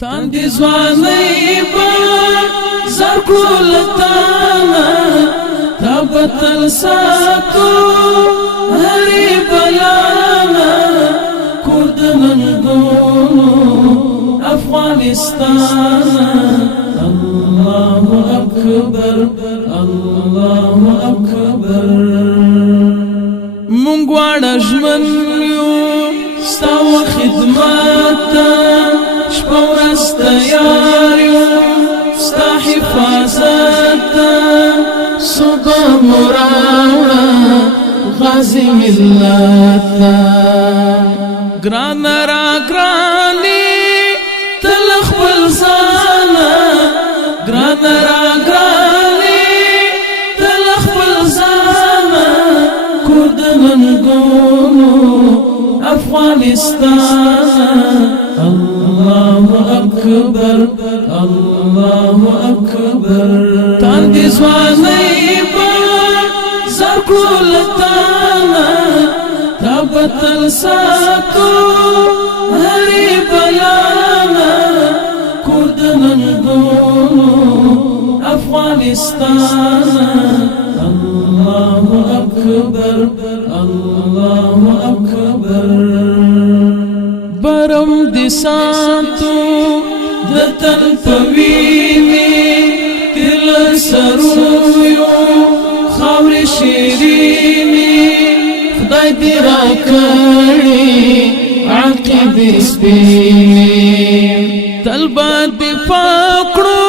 تاندې ځوانۍ به زرکول تانا تا بتل ساتو هرې بلانا کور د ننګونو افغانستانا الله اکبر الله اکبر مونږ واړه ژمن یو ستا و خدمت ته شپه ورځ تیار یو ستا حفاظت ته صبح مو راوړه غازي ملت ته ګرانه راګرانې تل خپل ځانه ګرانه راګرانې تل خپل ځانه کور د ننګونو افغانستان الله اکبر الله اکبر تاندې ځوانۍ به زرکول تانا تا بتل ساتو هرې بلانا کور د ننګونو افغانستان الله اکبر الله اکبر برم دي ساتو د تن پویني تل سرویو خاور شیرینی خدای دې راکړي عقب سپینی تل با دفاع کړو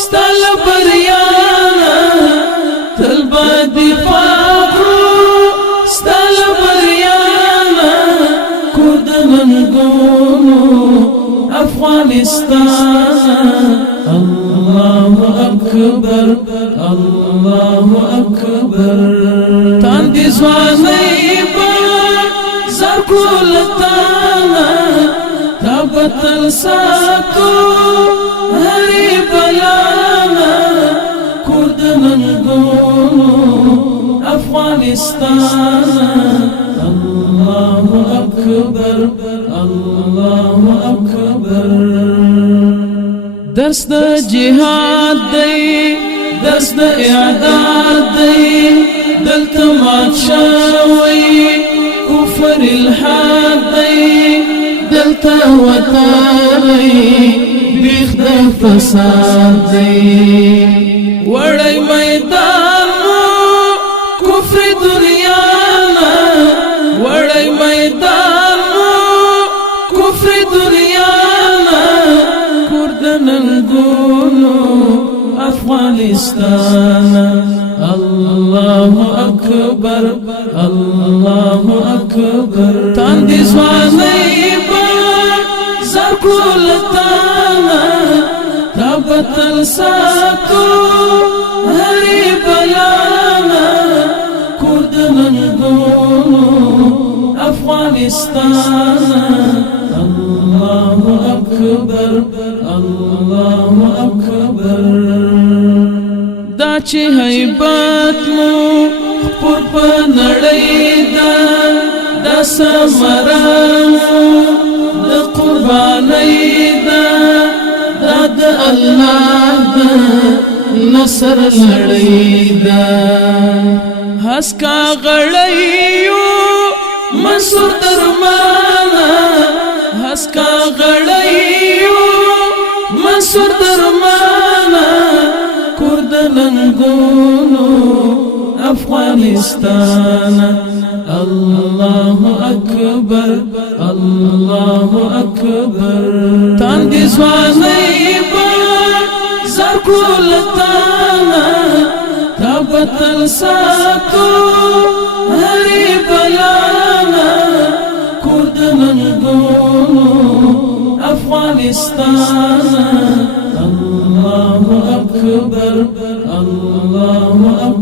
ستل بریانا تل با دفاع کړو ستل بریانا کور د ننګونو افغانستان الله اکبر الله اکبر تاندې ځوانۍ به زرکول تانا تا بتل ساتو هرې بلانا کور د ننګونو افغانستان الله اکبر الله اکبر درس د جهاد دی درس د اعداد دی دلته مات شوی کفر الحاد دی دلته وتلی بیخ د فساد دی وړی میدان مو کفر دنیانا وړی میدان مو کفر دنیانا کور د ننګونو افغانستان الله اکبر الله اکبر تاندې ځوانۍ به زرکول تانا تا بتل ساتو هرې بلانا کور د ننګونو افغانستان الله اکبر الله اکبر دا چې هیبت مو خپور په نړۍ ده دا ثمره مو د قربانۍ ده دا د الله د نصر لړۍ ده هسکا غړۍ یو منصور درمانا هسکا غړۍ یو منصور درمانا کور د ننګونو افغانستان الله اکبر الله اکبر تاندې ځوانۍ به زرکول تانا تا بتل ساتو هرې بلانا کور د ننګونو افغانستان الله اکبر الله اکبر